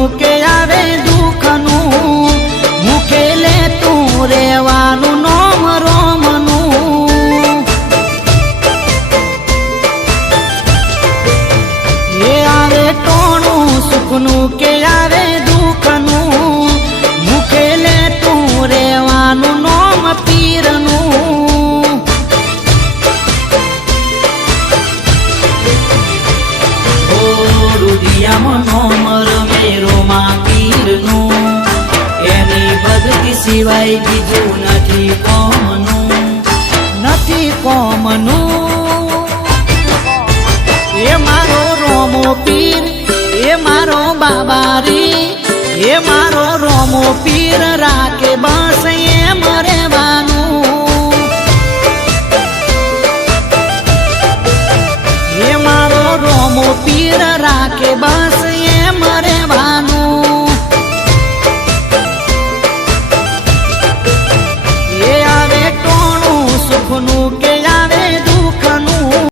સુખનું કે આવે દુઃખનું મુખેલે તું રેવાનું નોમ રોમનું એ આવે ટોણું સુખનું કે આવે દુઃખનું મુખેલે તું રેવાનું નોમ પીરનું રુદિયામાં નોમ રમેરોમાં પીરનું એની ભક્તિ સિવાય બીજું નથી કોમનું એ મારો રોમો પીર એ મારો બાબારી એ મારો રોમો પીર રાખે બસ એમ રહેવાનું એ મારો રોમો પીર રાખે બસ એમ રહેવાનું એ આવે ટોણું સુખનું કે